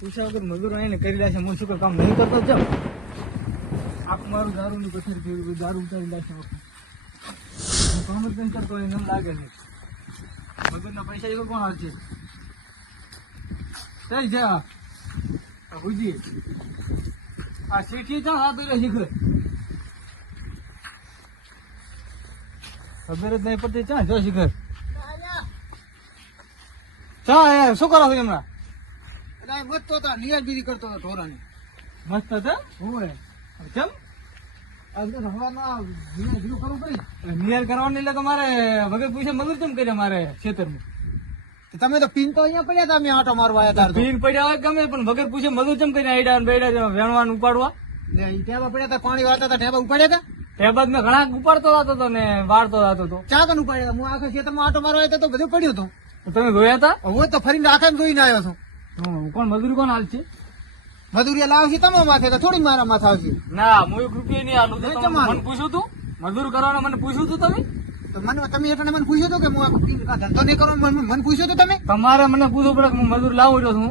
પૂછ્યા વગર મજૂર આવીને કરી લેશે છે હું શું કામ નહીં કરતો જાઉં આપ મારું દારૂની ફેરવી બધું દારૂ ઉતારી લાશે હું કામ જ નહીં કરતો એમ લાગે છે. મજૂરના પૈસા એ કોણ હાલશે? ચાલ જા. ભુજી આ શીખી ચા હાથ પેલો શીખરે ખબર જ નહીં પડતી ચા જો શિખર ચા શું કરો છો હમણાં એટલે મત તો હતા નિયાજગીરી કરતો હતો ઢોરાની મસ્ત હતા? હોય કેમ? નિયર કરવાની એટલે તમારે વગર પૈસા મજૂર કેમ કર્યા મારે ખેતરમાં? તો તમે તો પીન તો અહીંયા પડ્યા હતા મેં આટો મારવા આવ્યા હતા પીન પડ્યા હોય ગમે પણ વગર પૂછે મજૂર કેમ કર્યા? આઈડા ને બેડા વેણવાનું ઉપાડવા. ટેબા પડ્યા હતા પાણી વાળતા હતા ટેબા ઉપાડ્યા હતા? મેં ઘણા ઉપાડતો હતો તો ને વાળતો હતો. તો ચા કન ઉપાડ્યા હું આખા ખેતરમાં આટો મારવા આવ્યા તો બધું પડ્યું હતું. તો તમે જોયા હતા? હું તો ફરીને આખા જોઈને આવ્યો છું. કોણ મજૂરી કોણ હાલ છે મજૂરિયા લાવશે તમારા માથે થોડી મારા માથે આવશે. ના હું એક રૂપિયા નહીં આલું મને પૂછ્યું તું? મજૂર કરવાનું મને પૂછ્યું તું તમે? મને તમે એટલે મને પૂછ્યું હતું કે હું ધંધો નહીં કરો મને મને પૂછ્યું હતું તમે? તમારે મને પૂછવું પડે કે હું મજૂર લાવું છું.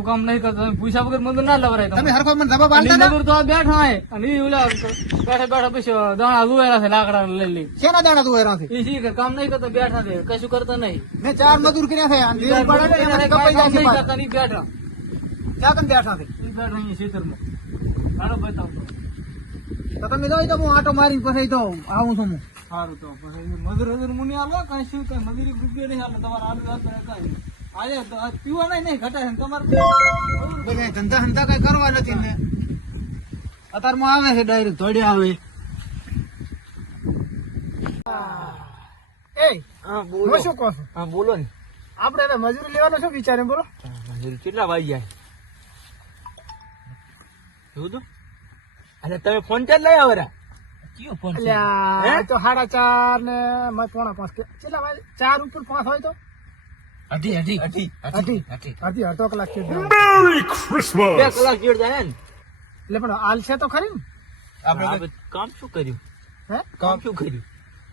તું કામ નહીં કરતો તમે પૂછ્યા વગર મને ના લવરાય તમે. હરખો મને જવાબ આલતા હતા? તો બેઠા હોય. અને ઈ ઓલા બેઠા બેઠા પછી દાણા દુવેરા છે લાકડા લઈ લઈ. શેના દાણા દુવેરા છે? ઈ શી કામ નહીં કરતો બેઠા છે. કશું કરતો નહીં. મેં ચાર મજૂર કર્યા છે અને દેવ પડે ને મને કપાઈ જાય છે. કામ નહીં બેઠા. ચા કન બેઠા છે? ઈ બેઠા અહીંયા ખેતરમાં. હાલો બતાવો. તો તમે જોઈ તો હું આટો મારી પછી તો આવું છું હું. સારું તો પછી મજૂર મજૂર મુનિ આલો કઈ શું કઈ મજૂરી રૂપિયો નહીં આલો તમારા આલુ હાથ કઈ નહીં. આજે તો આ પીવા નહીં ને તમારે બધા ધંધા ધંધા કઈ કરવા નથી ને. અત્યારમાં આવે છે ડાયરેક્ટ ધોડે આવે. એ શું કહો છું? હા બોલો ને. આપણે એને મજૂરી લેવાનો શું વિચારે બોલો. મજૂરી કેટલા વાગી જાય? એવું તું? અરે તમે ફોન ચાર લઈ આવે કયો ફોન અલ્યા. તો સાડા ચાર ને પોણા પાંચ કેટલા વાગે? ચાર ઉપર પાંચ હોય તો? અઢી અઢી અઢી અઢી અઢી અડધો કલાક ચીડ મેરી ક્રિસમસ બે કલાક ચીડ જાય ને. પણ હાલ છે તો ખરી ને? આપણે કામ શું કર્યું? હે? કામ શું કર્યું?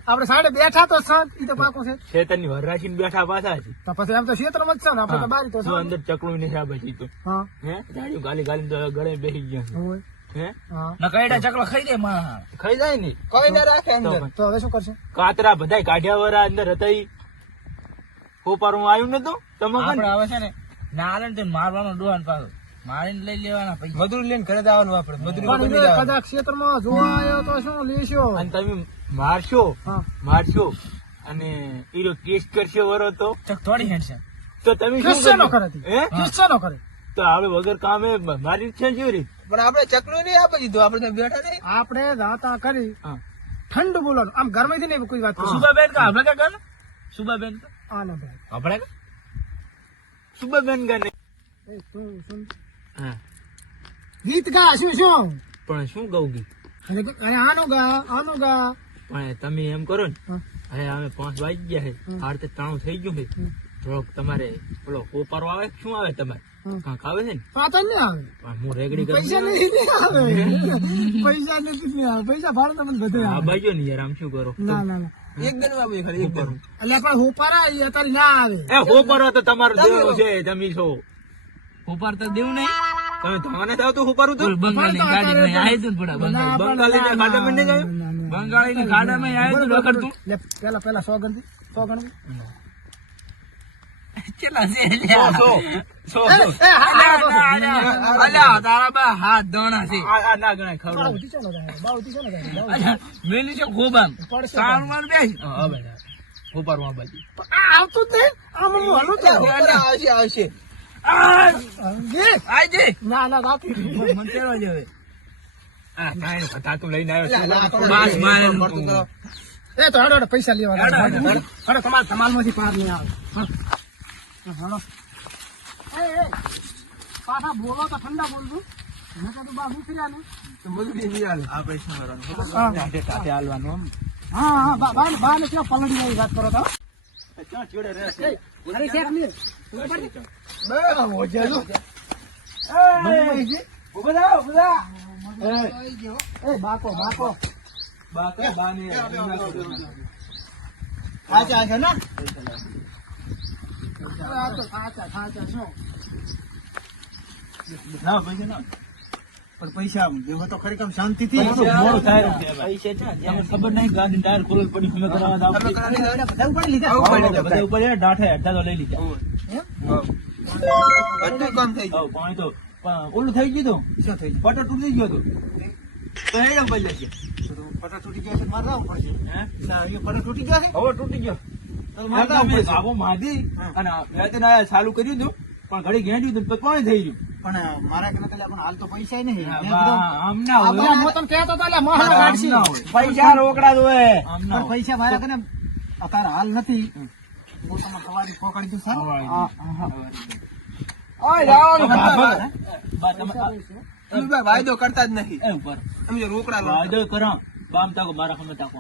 આપણે સાડે બેઠા તો સાત ઈ તો પાકું છે. ખેતરની વર રાખીને બેઠા પાછા છે તો પછી એમ તો ક્ષેત્રમાં જ છે ને આપણે તો બારી તો છે. અંદર ચકડું નહીં આ પછી તો. હા. હે? ગાડી ગાલી ગાલી તો ગળે બેસી ગયા. હોય. હે? ના કઈડા ચકલો ખાઈ દે માં. ખાઈ જાય ને. કોઈ ના રાખે અંદર. તો હવે શું કરશે? કાતરા બધાય કાઢ્યા વરા અંદર હતા ઈ હોપારું આવ્યું નતું? તમે આપણે હવે છે ને નાલે ને મારવાનો ડોહાન પાછો. મારીને લઈ લેવાના પૈસા. મધુર લઈને ઘરે આવવાનું આપણે મધુર કદાચ ક્ષેત્રમાં જોવા આવ્યો તો શું લેશો? અને તમે મારશો? હા. મારશો? અને ઈરો ટેસ્ટ કરશે વરો તો? થોડી હેડશે. તો તમે શું? કરે તી. હે? ક્રિશ્ચનો કરે. તો આપણે વગર કામે મારી છે કેવી રીતે પણ આપણે ચકલું નહીં આપી દીધું આપણે ત્યાં બેઠા નહીં. આપણે દાતા કરી. ઠંડ બોલવાનું. આમ ગરમીથી નહીં કોઈ વાત સુભાબેન સુબાબેન કા? આપણે કા ગણ સુબાબેન કા? ના આપણે સુબેન ગને એ તું સુન હા. ગીત ગા શું શું? પણ શું કહું ગી? અને અરે આનું ગા આનું ગા. પણ તમે એમ કરો ને અરે અમે પાંચ વાગી ગયા છે. હમ. આ રીતે ત્રણ થઈ ગયું છે. થોડોક તમારે પેલો કોપારો આવે શું આવે તમારે. કાંક આવે છે ને? પાતા નહીં આવે. પણ હું રેગડી પૈસા નથી આવે. પૈસા નથી આવે. પૈસા ભાડે તમને બધે. આ બાજુ ને યાર આમ શું કરો? ના ના ના. એક ગણ આપી ખાલી એક ગણ એટલે પણ હું એ અત્યારે ના આવે. એ હોપારો તો તમારું દેવું છે તમે છો. તો દેવું નહીં. તમે ધોવાને જાવ તો હોપારું તો બંગાળી ગાડી માં આવી તું પડા બંગાળી પણ બંગાળી ના, ને ખાડામાં નહીં ગયો? ના, ના. બંગાળી ની આવી તું રખડતું પેલા પેલા સો ગણતી સો ગણતી કેટલા છે ના ના ના મને તેડવા લઈને આવ્યો પૈસા લેવા તમારા હેડો, માંથી તમાલમાંથી પાર નહીં આવે હડો. એ, પાછા બોલો તો ઠંડા બોલજો. નકર તો બા ઉતર્યા ને આ પૈસા વાળાનું. હા. હાથે હાથે હાલવાનું હા હા બા બા બા ને ક્યાં પલડી વાત કરો તો? ક્યાં ચીડે રહે એ, અરે ને બે, બાકો બાકો. બા બાને. આ તો પૈસા ના પણ પૈસા જેવો તો ખરેખર શાંતિ શાંતિથી પૈસા મોડું થાય. છે ખબર નહીં ગાડી ટાયર ખોલવું પડી અમે કરાવવા બધા ઉપાડી લીધા. બધા ઉપર એ ડાઠે અડધા તો લઈ લીધા. બધું કામ થઈ ગયું. પાણી તો ઓલું થઈ ગયું હતું? શું થઈ પટો તૂટી ગયો હતો. તો એ ગયું પટા તૂટી ગયા છે મારે પડશે. હે? પટા તૂટી ગયા છે. હવે તૂટી ગયો. માધી અને મેં ચાલુ કર્યું હતું પણ ઘડી ઘેંટ્યું હતું પછી પાણી થઈ ગયું? પણ મારા કે નકલી હાલ તો પૈસા નહીં. હા, મેં બા, કીધું, આમ ના હોય. આપણે હું તને કહેતો હતો એટલે મહાન આમ કાઢશી. ના હોય. પૈસા રોકડા જોવે પણ પૈસા મારા કને અત્યારે હાલ નથી. હું તમને સવારી. પકડી દઉં સારું? વાયદો કરતા જ નથી એ ઉપર. તમે રોકડા વાયદો કરો. બામ તાકો મારા તાકો.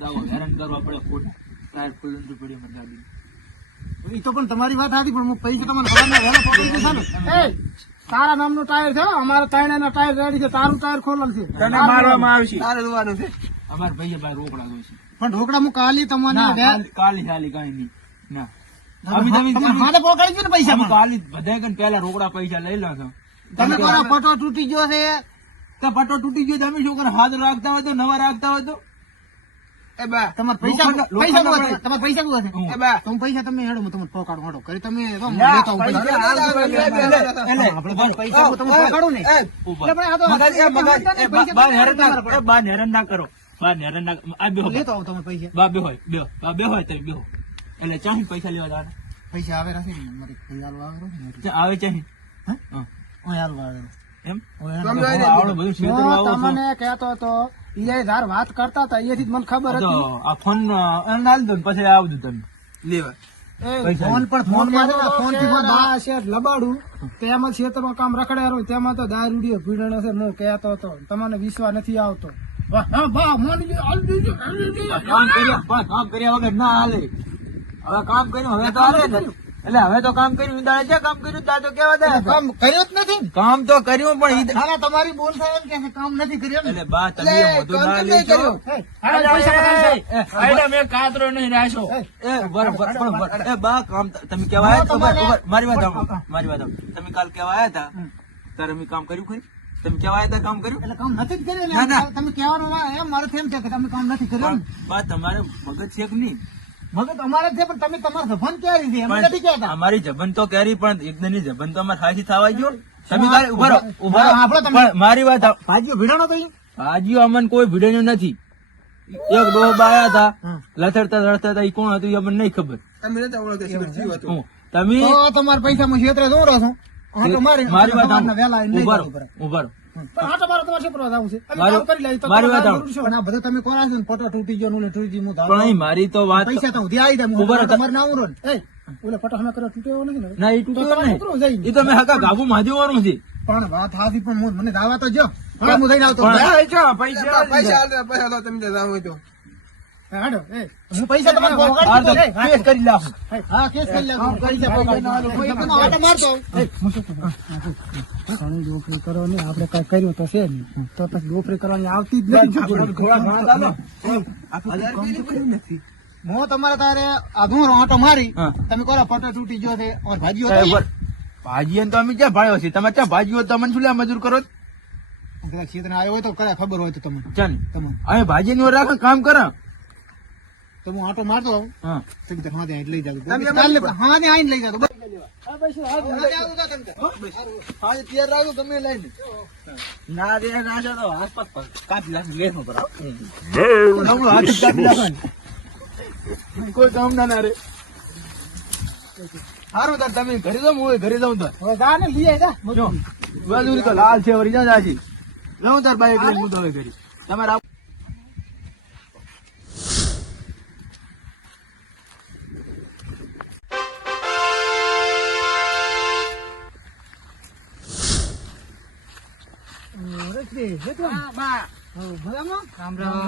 તાકો હેરાન કરવા પડે ખોટા. ટાયર ખુલ્લું તો પડ્યું મારી ગાડી એ તો પણ તમારી વાત હતી પણ હું પૈસા તમને સવારના વહેલા પકડી દઉં ને એ, તારા નામનું ટાયર છે હો. અમારા ત્રણેયના ટાયર રેડી છે તારું ટાયર ખોલેલ છે. તને મારવામાં આવશે. તારે રોવાનું છે. અમારા ભાઈએ ભાઈ રોકડા દો છે. પણ રોકડા હું કાલી તમને કાલી- કાલી હાલી કાંઈ નહીં. ના. હાથે પકડી દો ને પૈસા કાલી બધા પહેલા રોકડા પૈસા લઈ લો છો. તમે કોનો પટો તૂટી ગયો છે. તો પટો તૂટી ગયો તમે શું કરો? હાથ રાખતા હોય તો નવા રાખતા હોય તો? એ બા તમારે પૈસા? એ બા. તમે પૈસા તમે હેડો હેડો. કરી તમે તો લેતો એટલે- આપણે પૈસા હું તમને પકડું ને. એટલે પણ આ તો મગજ- મગજ- એ બા- પૈસા બા તમે હેરાન ના- તમારા એ હેરાન ના કરો. બા હેરાન ના આ બેહો લેતો આવું તમે પૈસા. બા બે હોય બે બા બે તમે બેહો. એટલે ચાહી પૈસા લેવા દાડા પૈસા આવે નથી ને? મારે પૈસા આવે ચા- આવે ચાહી? હે? હા. હાલવા આવે. એમ. તમને કહેતો હતો ઈ ધાર વાત કરતા હતા એથી મને ખબર હતી. આ ફોન એને દો પછી આવજો તમે. લેવા. ફોન પર ફોન ફોનથી ફોન છે લબાડું. તેમાં ક્ષેત્રમાં કામ રખડ્યા રહ્યું તેમાં તો દારૂડિયો ભીડણો છે હું કહેતો હતો. તમને વિશ્વાસ નથી આવતો. કામ કર્યા કામ કર્યા વગર ના હાલે. હવે કામ કર્યું હવે તો હાલે ને. એટલે હવે તો કામ કર્યું દાડે છે કામ કર્યું ત્યાં કેવા દે કામ કર્યું જ નથી કામ તો કર્યું પણ ના, તમારી બોલ થાય એમ કે કામ નથી કર્યું એટલે બા તમે કામ ના લેજો. નહીં કર્યું? હે, હાલો, પૈસા બતાવજો. એ બર- બર- પણ એ બા કામ તમે કેવા આયા તા? ઉભા- મારી વાત. મારી વાત. તમે કાલ કેવા આયા હતા તારે મે કામ કર્યું ખરી તમે કેવા આયા હતા કામ કર્યું એટલે કામ નથી કર્યું. તમે કહેવાનું એમ મારું એમ છે કે તમે કામ નથી કર્યું બા તમારે મગજ છે કે નહીં મગજ અમારે છે પણ તમે તમારા જબન કેરી છે એમ નથી કહેતા. અમારી જબન તો કેરી પણ એકદમની જબન તો અમારે હાથી થવા ગયો તમે તારે ઊભા રહો, ઊભા રહો. તમે. પણ મારી વાત ભાજીઓ ભીડાણો તો ભાજીઓ અમને કોઈ ભીડેલું નથી. એક ડોહા બાયા હતા લથડતા લથડતા લડતા હતા કોણ હતું એ અમને નહીં ખબર. તમે ઓળખતા તમારા પૈસા માં ક્ષેત્રે દઉં રહું છું. મારી મારી વાત ઊભા રહો, ઊભા રહો. પણ આ તમારે તમારે શું કરવા છે. અમે કરી લઈએ તો મારી વાત પણ આ બધું તમે કોરા છો ને? પટો તૂટી ગયો ને તૂટી ગયું, પણ મારી તો વાત પૈસા તો ઉધી આવી જાય. તમારે ના આવું ને. ઓલે પટો સામે કર્યો તૂટ્યો નથી ને? ના એ તૂટ્યો નહીં. એ તો મેં હકા ગાભુ માધ્યવાનું છે પણ વાત હાથી પણ મને દાવા તો જો. હું થઈને આવતો. પૈસા પૈસા પૈસા તમે જાવ તો. હાડો, હું પૈસા તમારે હા, કેસ કરી લાવું હા કેસ કરી લે પૈસા પહોંચાડી દઉં. હું એકનો આંટો મારતો. ઘણી નોકરી કરો આપણે કઈ કર્યું તો છે નહીં. તો પછી કરવાની આવતી જ નથી. હું. તમારે તારે આધું આંટો મારી. તમે કરો પટો તૂટી ગયો છે ઓર ભાજીઓ ભાજી તો અમે ક્યાં ભાડ્યો છે? તમે ક્યાં ભાજીઓ તમને શું લ્યા મજૂર કરો છો? કદાચ આવ્યો હોય તો ખબર હોય તો તમને. ચાલ. તમે. અહીં ભાજી ની રાખો કામ કરે તો હું આટો મારતો આવું. હા. તો લઈ તમે કાલે હા ત્યાં લઈ પૈસા હા, ત્યાં આવું તો તમે ત્યાં. તૈયાર રાખો ગમે લઈને. ના રે ના છે તો આસપાસ પર. કાપી લાખ લેસ પર હમણાં હાથ કાપી નાખો કોઈ કામ ના ના રે. સારું તાર તમે ઘરે જાઉં હું ઘરે જાઉં તાર. હવે જા ને લઈ આય જા તો લાલ છે વરી જા જાજી. જાઉં તાર બાઈક લઈને હું તો હવે ઘરે. તમારે રામ રામ